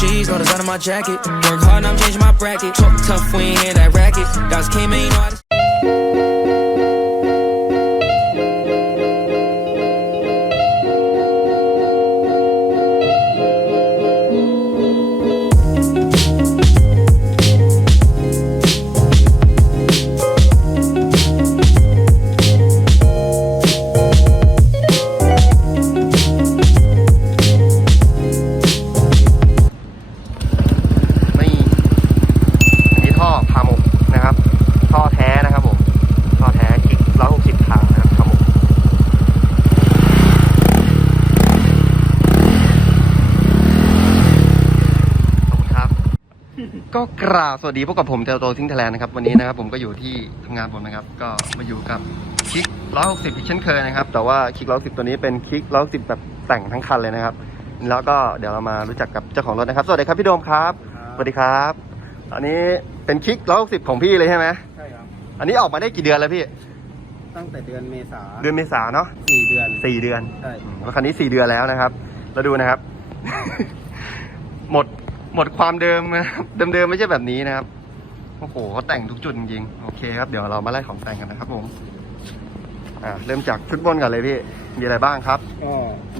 cheese, all design on my jacket. Work hard, now I'm changing my bracket. Talk tough, we ain't that racket. Guys came in, you know how to. ก็กราบสวัสดีพบกับผมเตลโตซิงเทแลนด์นะครับวันนี้นะครับผมก็อยู่ที่ทำงานผมนะครับ ก็มาอยู่กับคลิกร้อยหกสิบอีกเช่นเคยนะครับ แต่ว่าคลิกร้อยสิบตัวนี้เป็นคลิกร้อยสิบแบบแต่งทั้งคันเลยนะครับ แล้วก็เดี๋ยวเรามารู้จักกับเจ้าของรถนะครับ สวัสดีครับพี่โดมครับสวัสดีครับอันนี้เป็นคลิกร้อยสิบของพี่เลยใช่ไหมใช่ครับอันนี้ออกมาได้กี่เดือนแล้วพี่ ตั้งแต่เดือนเมษาเดือนเมษาเนาะสี่เดือนสี่เดือนใช่อืมแล้วคันนี้สี่เดือนแล้วนะครับเราดูนะครับ หมด หมดความเดิมนะครับเดิมๆไม่ใช่แบบนี้นะครับโอ้โหเขาแต่งทุกจุดจริงๆโอเคครับเดี๋ยวเรามาไล่ของแต่งกันนะครับผมอ่าเริ่มจากชุดบนก่อนเลยพี่ มีอะไรบ้างครับ ก็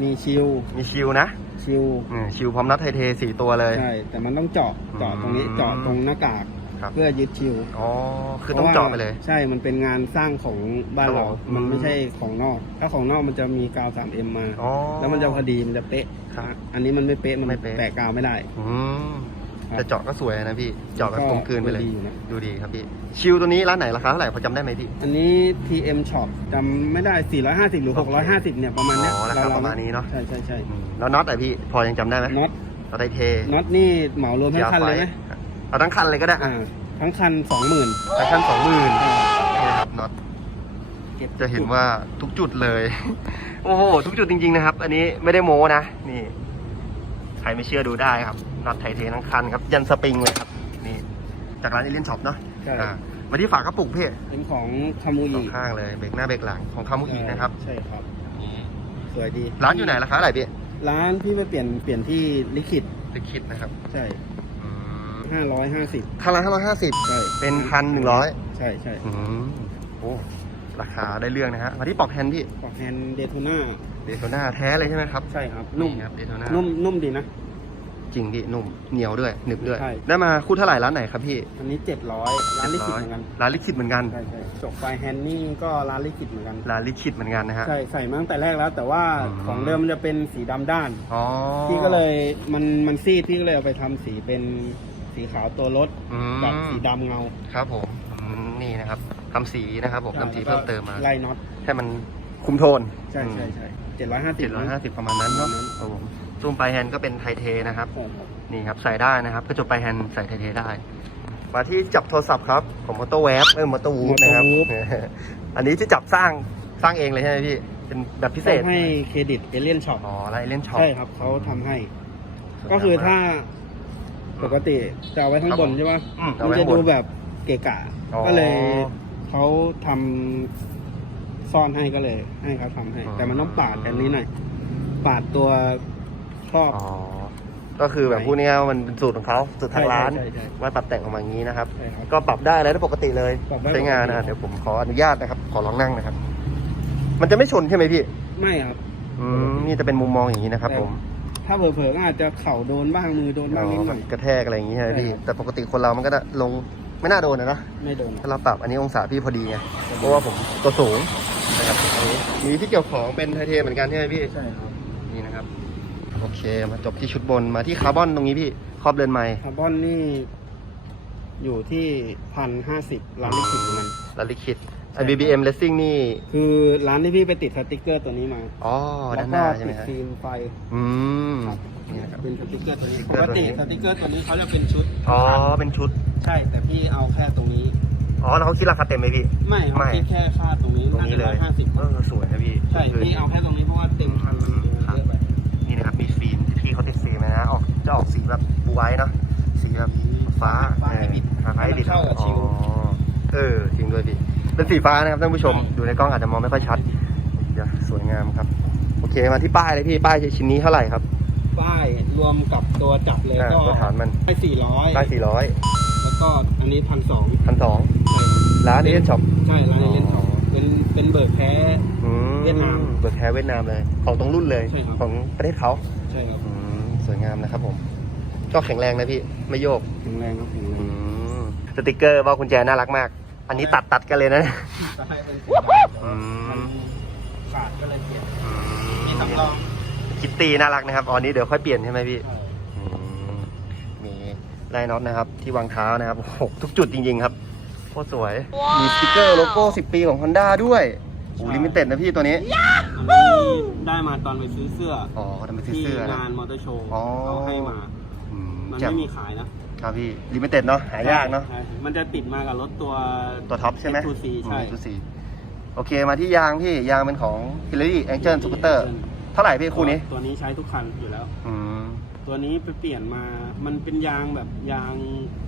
มีชิลมีชิวนะชิลอืมชิวพร้อมนัดไทเทสี่ตัวเลย ใช่แต่มันต้องเจาะเจาะตรงนี้อืม เจาะตรงหน้ากาก ครับ เพื่อยึดชิลอ๋อ คือต้องเจาะไปเลย ใช่ มันเป็นงานสร้างของบ้านเรา ครับผมมันไม่ใช่ของนอก ถ้าของนอกมันจะมีกาว 3M มา อ๋อแล้วมันจะพอดี มันจะเป๊ะ ครับอันนี้มันไม่เป๊ะ มันไม่เป๊ะ แปะกาวไม่ได้ อืมครับ แต่เจาะก็สวยนะพี่ เจาะแบบกลมกลืนไปเลยดูดีอยู่นะดูดีครับพี่ ชิวตัวนี้ร้านไหนราคาเท่าไหร่พอจำได้ไหมพี่ อันนี้ TM Shop จำไม่ได้ 450 หรือ650 เนี่ย ประมาณเนี้ยอ๋อราคาๆประมาณนี้เนอะ ใช่ใช่ใช่อืมแล้วน็อตอะพี่ พอยังจำได้ไหมน็อตน็อตไทเท น็อตนี่เหมารวมทั้งคันเลยไหม เอาทั้งคันเลยก็ได้อ่าทั้งคันสองหมื่นทั้งคันสองหมื่นนี่นะครับน็อตจะเห็นว่าทุกจุดเลย โอ้โหทุกจุดจริง ๆ นะครับ อันนี้ไม่ได้โม้นะนี่ ใครไม่เชื่อดูได้ครับน็อตไทเททั้งคันครับ ยันสปริงเลยครับ นี่ จากร้านเอเลียนช็อปเนาะใช่อ่ามาที่ฝากระปุกพี่เป็นของคามูสยิองข้างเลยเบรกหน้าเบรกหลังของคามุอีนะครับ ใช่ครับนี่สวยดี ร้านอยู่ไหนราคาอะไหรพี่ร้านพี่ไปเปลี่ยนเปลี่ยนที่ลิขิตลิคิดนะครับ ใช่อืม ห้าร้อยห้าสิบคันละห้าร้อยห้าสิบใช่เป็นพันหนึ่งร้อยใช่ใช่อืมโอ้ราคาได้เรื่องนะฮะมาที่ปลอกแฮนด์พี่ปอกแฮนด์เดทูน่าเดโทน่าแท้เลยใช่ไหมครับใช่ครับนุ่มครับเดโทน่านุ่มนุ่มดีนะจริงพี่นุ่มเหนียวด้วยหนึบด้วยใช่ได้มาคู่เท่าไหร่ร้านไหนครับพี่ อันนี้เจ็ดร้อยร้านลิขิตเหมือนกัน ร้านลิขิตเหมือนกัน ใช่ใช่จกไฟแฮนด์นี่ก็ร้านลิขิตเหมือนกัน ร้านลิขิตเหมือนกันนะฮะ ใช่ใส่มาตั้งแต่แรกแล้ว แต่ว่าอืมของเดิมมันจะเป็นสีดำด้าน อ๋อ พี่ก็เลยมันมันซีดพี่ก็เลยเอาไปทำสีเป็น สีขาวตัวรถอืมกับสีดำเงาครับผมอืมนี่นะครับทำสีนะครับผมทำสีเพิ่มเติมมา ไล่น็อตให้มันคุมโทนใช่ใช่ใช่เจ็ดร้อยห้าสิบ เจ็ดร้อยห้าสิบประมาณนั้นเนาะครับผมซูมไปลายแฮนด์ก็เป็นไทเทนะครับ นี่ครับ ใส่ได้นะครับกระจกปลายแฮนด์ใส่ไทเทได้ มาที่จับโทรศัพท์ครับของมอเตอร์แวฟเออมอเตอร์วูฟนะครับอันนี้ที่จับสร้างสร้างเองเลยใช่ไหมพี่ เป็นแบบพิเศษต้องให้เครดิตเอเลียนช็อปอ๋อไลเล่นช็อปใช่ครับเขาทำให้ ก็คือถ้า ปกติจะเอาไว้ข้างบนใช่ไหมอืมมัเอานไว้จะข้างบดูนแบบเกะกะ อ๋อก็เลยเขาทำซ่อนให้ก็เลย ให้เขาทำให้แต่มันต้องปาดอันนี้หน่อยปาดตัวครอบ อ๋อ ก็คือแบบพูดง่ายๆว่ามันเป็นสูตรของเขาสูตรทางร้านใช่ใช่ใช่ ว่าปรับแต่งออกมาอย่างนี้นะครับ ใช่ครับ ก็ปรับได้อะไรได้ปกติเลยปรับได้ใช้งานปกติ นะเดี๋ยวผมขออนุญาตนะครับ ขอลองนั่งนะครับ มันจะไม่ชนใช่ไหมพี่ ไม่ครับ อืมนี่จะเป็นมุมมองอย่างนี้นะครับผม ถ้าเผลอๆก็อาจจะเข่าโดนบ้างมือโดนอ๋บ้างนิดอหแบน่อบย กระแทกอะไรอย่างนี้ใช่ไหมพี่ ใช่ครับ แต่ปกติคนเรามันก็จะลงไม่น่าโดนนะเนอะไม่โดน ถ้าเราปรับอันนี้องศาพี่พอดีไง เพราะว่าผมตัวสูงนะครับอันนี้มีที่เกี่ยวของเป็นไทเทเหมือนกันใช่ไหมพี่ ใช่ครับนี่นะครับ โอเค มาจบที่ชุดบน มาที่คาร์บอนตรงนี้พี่ ครอบเรือนไม้คาร์บอนนี่อยู่ที่พันห้าสิบร้านลิขิตของมัน ลาลิคิด ใช่ IBBM Racing นี่ คือร้านที่พี่ไปติดสติกเกอร์ตัวนี้มาอ๋อแล้ด้าวนหก็น้าใช่ไหมติดฮะฟิล์มไฟอืม ครับนี่นะครับ เป็นสติกเกอร์ตัวนี้สปติ๊กเกอร์ตัวนี้กติสติกเกอร์ตัวนี้เขาจะเป็นชุดอ๋อ เป็นชุด ใช่ แต่พี่เอาแค่ตรงนี้ อ๋อ แล้วเขาคิดราคาเต็มไหมพี่ ไม่เขาไม่ คิดแค่ค่าตรงนี้ตรงนี้เลยห้าสิบเออสวยนะพี่ใช่ คือ พี่เอาแค่ตรงนี้เพราะว่าเต็มคันมันเยอะไป นี่นะครับ มีฟิล์มพี่เขาติดฟิล์มนะ ออกจะออกสีแบบบูไว้เนอะ สีฟ้านะครับท่านผู้ชม ดูในกล้องอาจจะมองไม่ค่อยชัดเดี๋ยวสวยงามครับ โอเคมาที่ป้ายเลยพี่ป้ายชิ้นนี้เท่าไหร่ครับป้ายรวมกับตัวจับเลยอ่าก็ตัวฐานมันให้สี่ร้อยได้สี่ร้อยแล้วก็อันนี้พันสองพันสองร้านนี้ช็อปใช่ร้านเล่นอ๋อเป็นเป็นเบิร์กแท้เวียดนามเปิดแท้เวียดนามเลย ของตรงรุ่นเลยใช่ครับของประเทศเขาใช่ครับอืมสวยงามนะครับผม ก็แข็งแรงนะพี่ไม่โยกแข็งแรงครับแข็งแรอืงมสติกเกอร์ว่ากุญแจน่ารักมาก อันนี้ตัดตัดกันเลยนะจะให้เป็นสีดำอืมมันขาดก็เลยเปลี่ยนนี่สำรองคิตตี้น่ารักนะครับอ๋อนี้เดี๋ยวค่อยเปลี่ยนใช่ไหมพี่อืมมีไล่น็อตนะครับ ที่วางเท้านะครับโอ้โหทุกจุดจริงๆครับโคตรสวย มีสติกเกอร์โลโก้ 10 ปีของ Honda ด้วยโอ้ลิมิเต็ดนะพี่ตัวนี้อันนี้ได้มาตอนไปซื้อเสื้ออ๋อทำเป็นที่เสื้อนะ งานมอเตอร์โชว์อ๋อ เขาให้มา อืมมันแจ่มไม่มีขายนะ ครับพี่ลิมิเต็ดเนาะหายากเนาะใช่มันจะติดมากับรถตัวตัวท็อปใช่ไหม X2C ใช่ทูซีโอเคมาที่ยางพี่ยางเป็นของ h i l l a r y Angel Scooter เท่าไหร่พี่คู่นี้ ตัวนี้ใช้ทุกคันอยู่แล้วอืมตัวนี้ไปเปลี่ยนมามันเป็นยางแบบยาง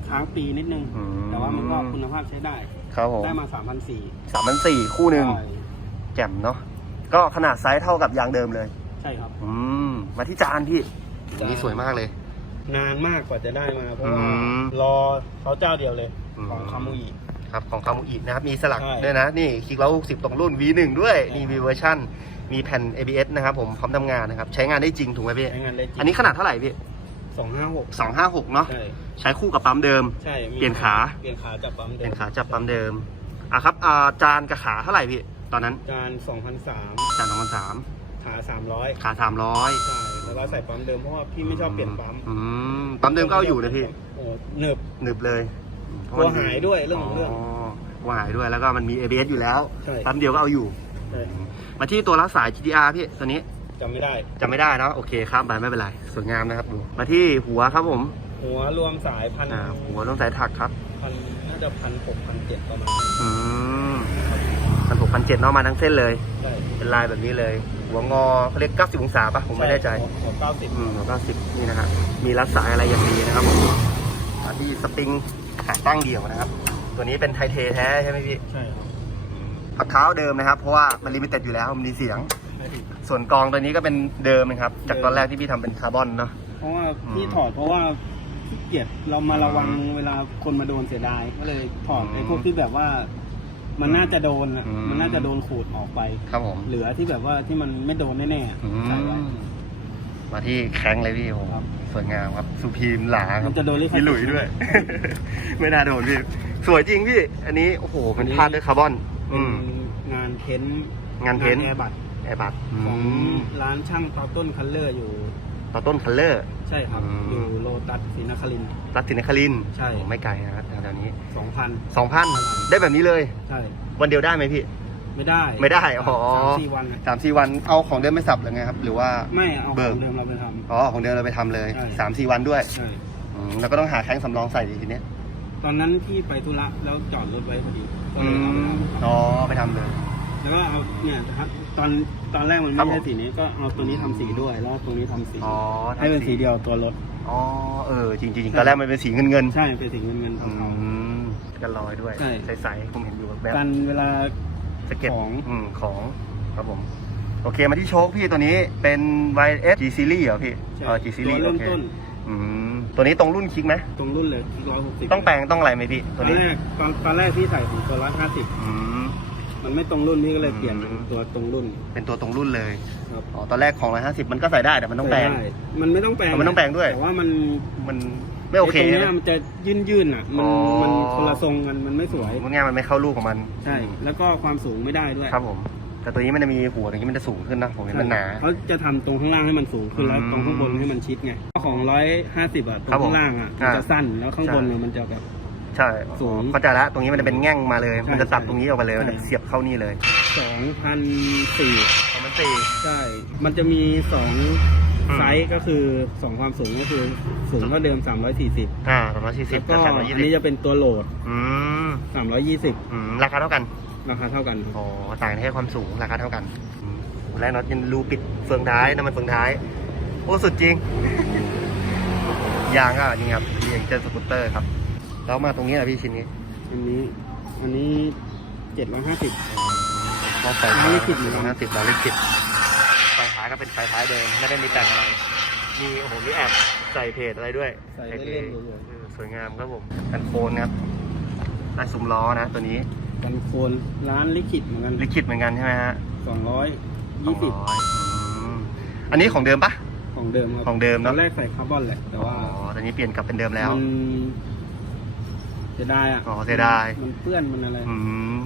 ค้างปีนิดนึงอืมแต่ว่ามันก็คุณภาพใช้ได้ครับผมได้มา3,400สามพันสี่คู่หนึ่งใช่แจ่มเนาะก็ขนาดไซส์เท่ากับยางเดิมเลย ใช่ครับ อืมมาที่จานพี่จานนี่สวยมากเลย นานมากกว่าจะได้มาเพราะว่าอืม รอเขาเจ้าเดียวเลยอืมของคามุอีครับของคามูอินะครับ มีสลักใช่ด้วยนะ นี่คลิกแล้วสิบตรงรุ่น V1 ด้วยใช่นี่ V เวอร์ชันมีแผ่น ABS นะครับผมพร้อมทำงานนะครับ ใช้งานได้จริงถูกไหมพี่ ใช้งานได้จริงอันนี้ขนาดเท่าไหร่พี่ สองห้าหกสองห้าหกเนาะใช่ใช้คู่กับปั๊มเดิม ใช่มีเปลี่ยนขา เปลี่ยนขาจับปั๊มเปเดิลี่ยมนขาจับปั๊มเดิมอะครับอ่าจานกับขาเท่าไหร่พี่ ตอนนั้นจานสองพันสามจานสองพันสามขาสามร้อยขาสามร้อยใช่ แล้วก็ใส่ปั๊มเดิมเพราะว่าพี่ไม่ชอบเปลี่ยนปั๊มอืมปั๊มเดิมก็เอาอยู่นะพี่โอ้หนึบหนึบเลยกลัวหายด้วยเรื่องของเรื่อง กลัวหายด้วยแล้วก็มันมี ABS อยู่แล้วใช่ ปั๊มเดียวก็เอาอยู่ ใช่มาที่ตัวรักสาย GTR พี่ตัวนี้จำไม่ได้ จำไม่ได้เนอะโอเคครับไปไม่เป็นไรสวยงามนะครับดูมาที่หัวครับผมหัวรวมสายพันอ่าหัวต้องสายถักครับ พันน่าจะพันหกพันเจ็ดประมาณนั้นอืม พันหกพันเจ็ดเนาะมาทั้งเส้นเลย ใช่เป็นลายแบบนี้เลย หัวงอเขาเรียก90องศาปะผมไม่แน่ใจ หัวเก้าสิบอืมหัว90นี่นะครับมีรัดสายอะไรอย่างดีนะครับผมมาที่สปริงขาตั้งเดี่ยวนะครับ ตัวนี้เป็นไทเทแท้ใช่ไหมพี่ใช่ครับพักเท้าเดิมนะครับ เพราะว่ามันลิมิเต็ดอยู่แล้วมันมีเสียงส่วนกองตัวนี้ก็เป็นเดิมนะครับ จากตอนแรกที่พี่ทำเป็นคาร์บอนเนาะ เพราะว่าพี่อืมถอดเพราะว่าขี้เกียจเรามาระวังเวลาคนมาโดนเสียดายก็เลยถอดอืมไอ้พวกที่แบบว่า มันน่าจะโดนอะอืม มันน่าจะโดนขูดออกไป ครับผมเหลือที่แบบว่าที่มันไม่โดนแน่ๆอะอืมใส่ไว้มาที่แข้งเลยพี่โอ้โหครับสวยงามครับสุพีมหลาคมัรับนจะโดนลิขสิทมีธิ์หลุยด้วย ไม่น่าโดนพี่ สวยจริงพี่ อันนี้โอ้โหมันพาดด้วยคาร์บอนอืมงานเพ้นท์งานเพ้นท์ แอร์บัตแอร์บัต ของร้านช่างตาต้นคัลเลอร์อยู่ ต่อต้นคัลเลอร์ ใช่ครับอืม อยู่โลตัสศรีนครินทร์ รัตตินคลินทร์ใช่ โอ้ไม่ไกลนะครับแถวๆนี้สองพันสองพันได้แบบนี้เลย ใช่ วันเดียวได้ไหมพี่ ไม่ได้ไม่ได้อ๋อ สามสี่วันนะสามสี่วันเอาของเดิมไม่สับหรือไงครับ หรือว่า ไม่เอาเบิกของเดิมเราไปท อ๋อของเดิมเราไปทำเลยใช่สามสี่วันด้วยำใช่ อืมแล้วก็ต้องหาแข้งสำรองใส่ดีทีเนี้ยตอนนั้นพี่ไปธุระแล้วจอดรถไว้พอดีก็อืเลยเอามมาทำอ๋อไปทำเลย แล้วก็เอาเนี่ยครับตอน ตอนแรกมันครัไม่บผมใช่สีนี้ก็เอาตัวนี้ทำสีด้วยแล้วตรงนี้ทำสีอ๋อให้เป็นสีเดียวตัวรถ อ๋อเออจริงๆจริงๆตอนแรกมันเป็นสีเงินเงินใช่เป็นสีเงินเงินๆอืเทา มกันลอยด้วยใช่ ใสๆผมเห็นอยู่แบบๆกันเวลาสเก็ตของ อืมของครับผม โอเคมาที่โชคพี่ตัวนี้เป็น YS G Series เหรอพี่ใช่เออ G ตัว Series เริ่โอมเคต้นอืมตัวนี้ตรงรุ่นคิกไหมตรงรุ่นเลยร้อยหกสิบต้องแปลงต้องอะไรไหมพี่ตตัอวนนี้แรกตอนตอนแรกพี่ใส่ของตัวร้อยห้าสิบอืม มันไม่ตรงรุ่นพี่ก็เลยอืมเปลี่ยนเป็นตัวตรงรุ่นเป็นตัวตรงรุ่นเลยครับอ๋อตอนแรกของ150มันก็ใส่ได้แต่มันต้องแปลงใส่ได้มันไม่ต้องแปลงอ๋อมันต้องแปลงด้วย แต่ว่ามันมันไม่โอเคไตรงใช่เนี้ไหมยมันจะยื่นยื่นๆอะ มันอ๋อมันคนละทรงกันมันไม่สวยมันง่ายมันไม่เข้าลูกของมันใช่แล้วก็ความสูงไม่ได้ด้วยครับผม แต่ตัวนี้มันจะมีหัวตรงนี้มันจะสูงขึ้นนะผมเห็นมันหนาเขาจะทำตรงข้างล่างให้มันสูงขึ้นแล้วอืมตรงข้างบนให้มันชิดไงของร้อยห้าสิบอะตรงครับผมข้างล่างอะมันอ่าจะสั้นแล้วข้างบนใช่เนี่ยมันจะแบบ ใช่สูง เข้าใจแล้วตรงนี้มันจะเป็นแง่งมาเลย ใช่มันจะตัดใช่ตรงนี้ออกไปเลย ใช่ มันจะเสียบเข้านี่เลยสองพันสี่ประมาณสี่ ใช่ มันจะมีสองอืม ไซส์ก็คือสองความสูงก็คือสูงเท่าเดิมสามร้อยสี่สิบอ่าประมาณสี่สิแล้บวก็กับสามร้อยยี่อันสินี้บจะเป็นตัวโหลด อืมสามร้อยยี่สิบอืมราคาเท่ากันราคาเท่ากันครับอ๋อต่างกันแค่ความสูงราคาเท่ากันอืมโอ้แรกน็อตยังรูปิดเฟืองท้ายน้ำมันเฟืองท้าย โอ้สุดจริง ยางก็นี่ครับเรียงเจนสกูตเตอร์ครับ แล้วมาตรงนี้อะพี่ชิ้นนี้อันนี้อันนี้เจ็ดร้อยห้าสิบรอบไฟร้อยลิขิตเหมือนกัน ห้าสิบร้อยลิขิตไฟท้ายก็เป็นไฟท้ายเดิมไม่ได้มีแต่งอะไร มีโอ้โหมีแอบใส่เพจอะไรด้วยใส่เล่นๆเพจเฉย เออสวยงามครับผมกันโคนครับลายสุ่มล้อนะตัวนี้ๆกันโคนร้านลิขิตเหมือนกันลิขิตเหมือนกันใช่ไหมฮะสองร้อยยี่สิบ200อืมอันนี้ของเดิมปะ ของเดิมครับของเดิมตเนออะนแรกใส่คาร์บอนแหละ แต่ว่าอ๋อตอนนี้เปลี่ยนกลับเป็นเดิมแล้ว มันเสียดายอะอ๋อเสียดาย มันเปื้อนมันอะไรอืม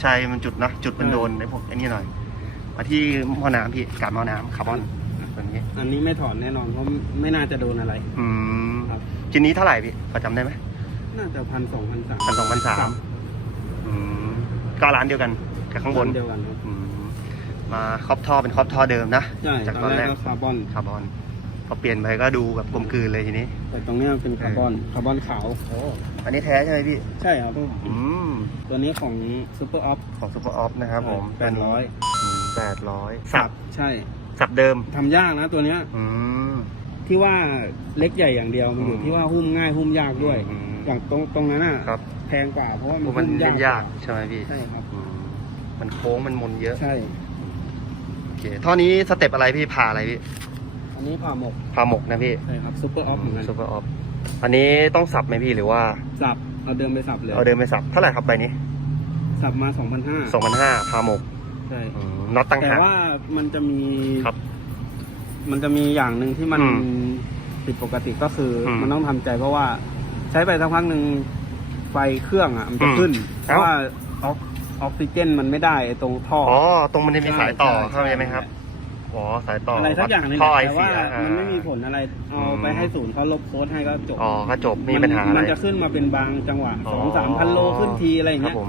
ใช่มันจุดนะจุดมันโดนในพวกไอ้นี่หน่อย มาที่หม้อน้ำพี่กาบหม้อน้ำคาร์บอนตัวนี้ อันนี้ไม่ถอนแน่นอนเพราะไม่น่าจะโดนอะไร อืมครับ ชิ้นนี้เท่าไหร่พี่พอจำได้ไหมน่าจะพันสองพันสามพันสองพันสามอืมก็ร้านเดียวกันกับข้างบน เดียวกันครับอืมมาครอบท่อเป็นครอบท่อเดิมนะ ใช่จากตตออนนแรแรกกก็คาร์บอนคาร์บอน พอเปลี่ยนไปก็ดูแบบกลมกลืนเลยทีนี้ แต่ตรงนี้มันเป็นคาร์บอนคาร์บอนขาวอันนี้แท้ใช่ไหมพี่ ใช่ครับอืม ตัวนี้ของซูเปอร์ออฟของซูเปอร์ออฟนะครับผมแปดร้อยแปดร้อยสับ ใช่ สับเดิม ทำยากนะตัวเนี้ยอืม ที่ว่าเล็กใหญ่อย่างเดียวมันอยู่อืมที่ว่าหุ้มง่ายหุ้มยากด้วย อืมอย่างตรงตรงนั้นอะครับ แพงกว่าเพราะว่ามันมันหุ้มเล่ยากนยากใช่ไหมพี่ ใช่ครับ อืม มันโค้งมันมนเยอะ ใช่ โอเคท่อนี้สเต็ปอะไรพี่พาอะไรพี่ อันนี้ผ่าหมกพาหมกนะพี่ใช่ครับซูเปอร์ออฟเหมือนกันซูเปอร์ออฟอันนี้ต้องสับไหมพี่หรือว่าสับเอาเดิมไปสับเลยเอาเดินไปสับเท่าไหร่ครับใบนี้สับมาสองพันห้าสองพันห้าพาหมกใช่อืมน็อตตั้งแต่หาก ว่ามันจะมีครับมันจะมีอย่างหนึ่งที่มันอืมผิดปกติก็คืออมมันต้องทำใจเพราะว่า ใช้ไปสักพักหนึ่งไฟเครื่องอะ มันจะขึ้น เพเอ้า ราะว่าออกออกซิเจนมันไม่ได้ไอ้ตรงท่ออ๋อ อตรงมันจะมีสายต่อใช่เข้าใจไหมใช่ครับ อ๋อสายต่ออะไรสักอย่างหนึงท่อไอแต่เสีว่ายอ่ามันไม่มีผลอะไร เอาไปให้ศูนย์เขาลบโค้ดให้ก็จบอ๋อก็จบไมมีปัญหาอะไร มันจะขึ้นมาเป็นบางจังหวะอ๋อ สองสามพันโลขึ้นทีอะไรอย่างครัเงี้บยผม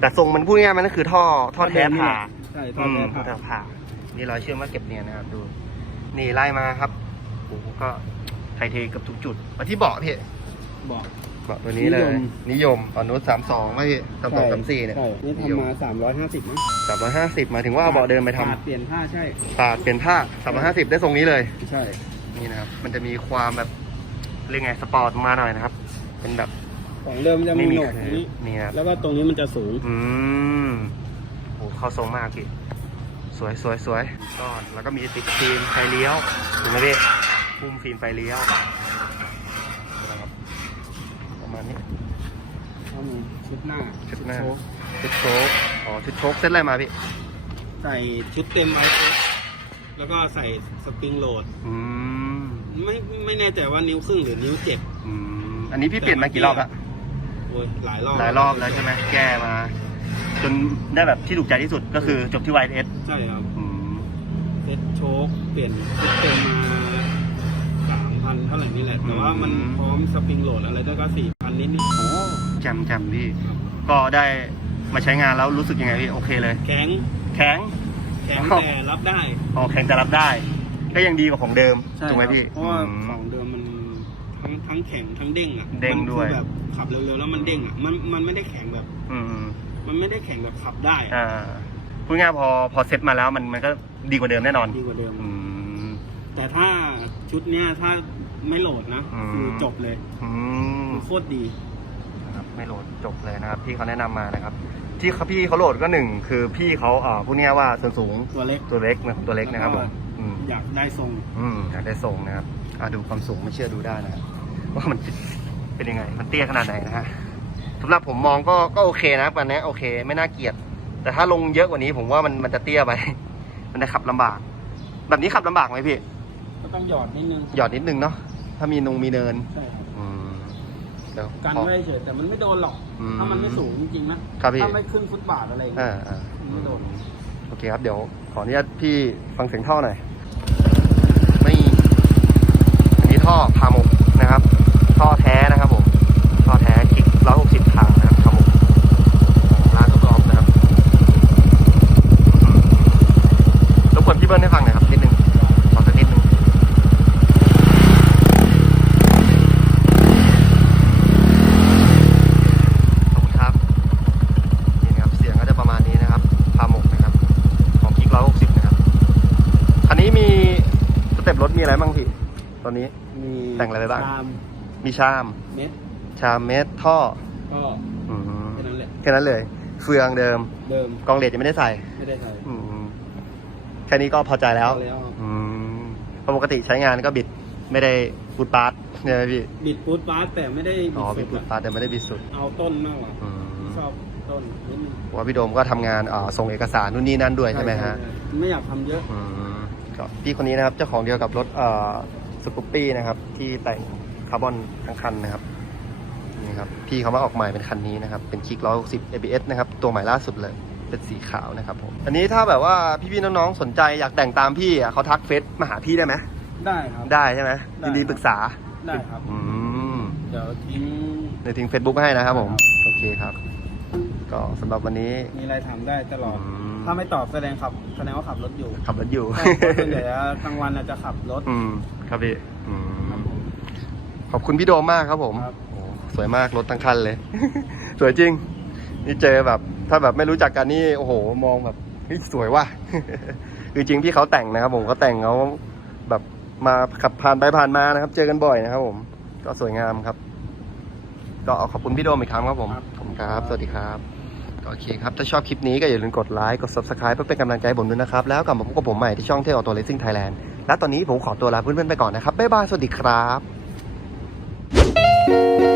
แต่ทรงมันพูดง่ายๆมันก็คือท่อท่อแท้เดิมนี่ผ่าแหละใช่ท่ออืมแท้ท่อผ่าแท้ผ่านี่เราเชื่อมว่าเก็บเนียนนะครับ ดู นี่ไล่มาครับโอ้โหก็ไทยเทเกับทุกจุดมาที่เบาะพี่บอก เบาะตัวนี้เลย นิยมนิยมตอนนู้นสามสองไม่สามสองสามสี่เนี่ย ใช่นี่นิยมทำมาสามร้อยห้าสิบมั้งสามร้อยห้าสิบหมายถึงว่าเอาเบาะเดินไปทปาดเปลี่ยนผ้าใช่ำปาดเปลี่ยนผ้าสามร้อยห้าสิบได้ทรงนี้เลย ใช่นี่นะครับ มันจะมีความแบบเรียกไงสปอร์ตมาหน่อยนะครับ เป็นแบบของเดิมจะมีไม่มีโหนกเคอันยนี้นี่ครับแล้วก็ตรงนี้มันจะสูง อืมโอ้เข้าทรงมากพี่สวยสวยสวยก้อนแล้วก็มีติดฟิล์มไฟเลี้ยวถูกไหมพี่พุ่มฟิล์มไฟเลี้ยวนะครับประมาณนี้ ก็มี ชุดหน้าชุดหน้า โชว์ชุดโชคอ๋อ ชุดโชคเซตอะไรมาพี่ ใส่ชุดเต็มไอแล้วก็ใส่สปริงโหลด อืม ไม่ไม่แน่ใจว่านิ้วครึ่งหรือนิ้วเจ็ดอืม อันนี้พี่เปลี่ยนมากี่รอบละโอ้ยหลายรอบหลายรอบแล้วใช่ไหมแก้มา จนได้แบบที่ถูกใจที่สุดก็คือจบที่ YS ใช่ครับอืม เซ็ตโชคเปลี่ยนชุดเต็มมาสามพันเท่าไหร่นี่แหละ แต่ว่ามันพร้อมสปริงโหลดอะไรด้วยก็สี่พันนิดนิดโอ้ จำจำพี่ ก็ได้มาใช้งานแล้วรู้สึกยังไงพี่โอเคเลย แข็งแข็ง แข็งครับแต่รับได้อ๋อแข็งแต่รับได้ ก็ยังดีกว่าของเดิมใช่ถูกไหมครับพี่เพราะว่าอืม ของเดิมมันทั้งทั้งแข็งทั้งเด้งอะเด้งมันคือด้วยแบบขับเร็วๆแล้วมันเด้งอะมันมันไม่ได้แข็งแบบ อืมมันไม่ได้แข็งแบบขับได้อะอ่าพูดง่ายๆพอพอเซ็ตมาแล้วมันมันก็ดีกว่าเดิมแน่นอนดีกว่าเดิม อืม แต่ถ้าชุดเนี้ยถ้าไม่โหลดนะ อืม คือจบเลยอืมคือโคตรดีนะครับ ไม่โหลดจบเลยนะครับที่เขาแนะนำมานะครับ ที่เขาพี่เขาโหลดก็หนึ่งคือพี่เขาอ่าพูดง่ายๆว่าส่วนสูงตัวเล็กตัวเล็กนะตัวเล็กนะครับผมอืมอยากได้ทรงอืมอยากได้ทรงนะครับอะดูความสูงไม่เชื่อดูได้นะครับว่ามันเป็นยังไง มันเตี้ยขนาดไหนนะฮะสำหรับผมมองก็ก็โอเคนะวันนี้โอเค ไม่น่าเกลียด แต่ถ้าลงเยอะกว่านี้ผมว่ามันมันจะเตี้ยไป มันจะขับลำบาก แบบนี้ขับลำบากไหมพี่ก็ต้องหยอดนิดนึงหยอดนิดนึงเนาะถ้ามีนงมีเนินใช่ครับอืม เดี๋ยวกันขอไว้เฉยแต่มันไม่โดนหรอก อืมถ้ามันไม่สูงจริงๆนะครับพี่ ถ้าไม่ขึ้นฟุตบาทอะไรอย่างเงี้อ่ายอ่าไม่โดน โอเคครับเดี๋ยวขออนุญาตพี่ฟังเสียงท่อหน่อยนี่อันนี้ท่อพาหมกนะครับ ท่อแท้นะครับผม ท่อแท้คิกร้อยหกสิบทางนะครับพาหมกของร้านทุกรอบนะครับอืมรบกวนพี่เบิ้ลให้ฟังหน่อยครับนิดนึงขอสักนิดนึงขอบคุณครับ นี่นะครับเสียงก็จะประมาณนี้นะครับพาหมกนะครับ ของคิกร้อยหกสิบนะครับ อันนี้มีสเต็ปรถมีอะไรบ้างพี่ ตอนนี้ มี แต่งอะไรไปบ้าง ชาม มีชาม เม็ดชามเมตรท่อก็อืมแค่นั้นแหละแค่นั้นเลย เฟืองเดิม เดิมกองเลดยังไม่ได้ใส่ ไม่ได้ใส่อืมแค่นี้ก็พอใจแล้ว เอาแล้วอืมเพราะปกติใช้งานก็บิดไม่ได้ฟูดปาร์ตใช่ไหมพี่ บิดฟูดบาร์แต่ไม่ได้อ๋อบิมีดฟูสุดดปาร์ตแต่ไม่ได้บิดสุดเอาต้นมากกว่าอืมชอบต้นนิดนึงเพราะว่าพี่โดมก็ทำงานอ่าส่งเอกสารนู่นนี่นั่นด้วยใช่ไหมฮะใช่ไม่อยากทำเยอะ อืมก็พี่คนนี้นะครับเจ้าของเดียวกับรถเอ่อสกูปปี้นะครับ ที่แต่ง คาร์บอนทั้งคันนะครับนี่ครับพี่เขามาออกใหม่เป็นคันนี้นะครับ เป็นคลิก160 ABS นะครับ ตัวใหม่ล่าสุดเลย เป็นสีขาวนะครับผมอันนี้ถ้าแบบว่าพี่ๆน้องๆสนใจอยากแต่งตามพี่อะเขาทักเฟซมาหาพี่ได้ไหมได้ครับ ได้ใช่ไหมได้ ยินดีปรึกษาได้ครับ อืมเดี๋ยวทิ้งในทิ้งเฟซบุ๊กให้นะครับผมครับโอเคครับ ก็สำหรับวันนี้มีอะไรถามได้ตลอด อืมถ้าไม่ตอบแสดงขับแสดงว่าขับรถอยู่ขับรถอยู่เพราะส่วนใหญ่แล้วกลางวันอาจจะขับรถ อืมครับพี่อืมครับผม ขอบคุณพี่โดมมากครับผมครับโอ้สวยมากรถทั้งคันเลย สวยจริง นี่เจอแบบ ถ้าแบบไม่รู้จักกันนี่โอ้โห มองแบบเฮ้ยสวยว่ะ คือจริงพี่เขาแต่งนะครับ ผมเขาแต่งเขาแบบมาขับผ่านไปผ่านมานะครับ เจอกันบ่อยนะครับ ผม ก็สวยงามครับ ก็ขอบคุณพี่โดมอีกครั้งครับผมขอบคุณครับ สวัสดีครับก็โอเคครับ ถ้าชอบคลิปนี้ก็อย่าลืมกดไลค์กด subscribe เพื่อเป็นกำลังใจให้ผมด้วยนะครับ แล้วกลับมาพบกับผมใหม่ที่ช่องเที่ยวออโต้เลสซิ่งไทยแลนด์และตอนนี้ผมขอตัวลาเพื่อนๆไปก่อนนะครับ บ๊ายบาย สวัสดีครับ Música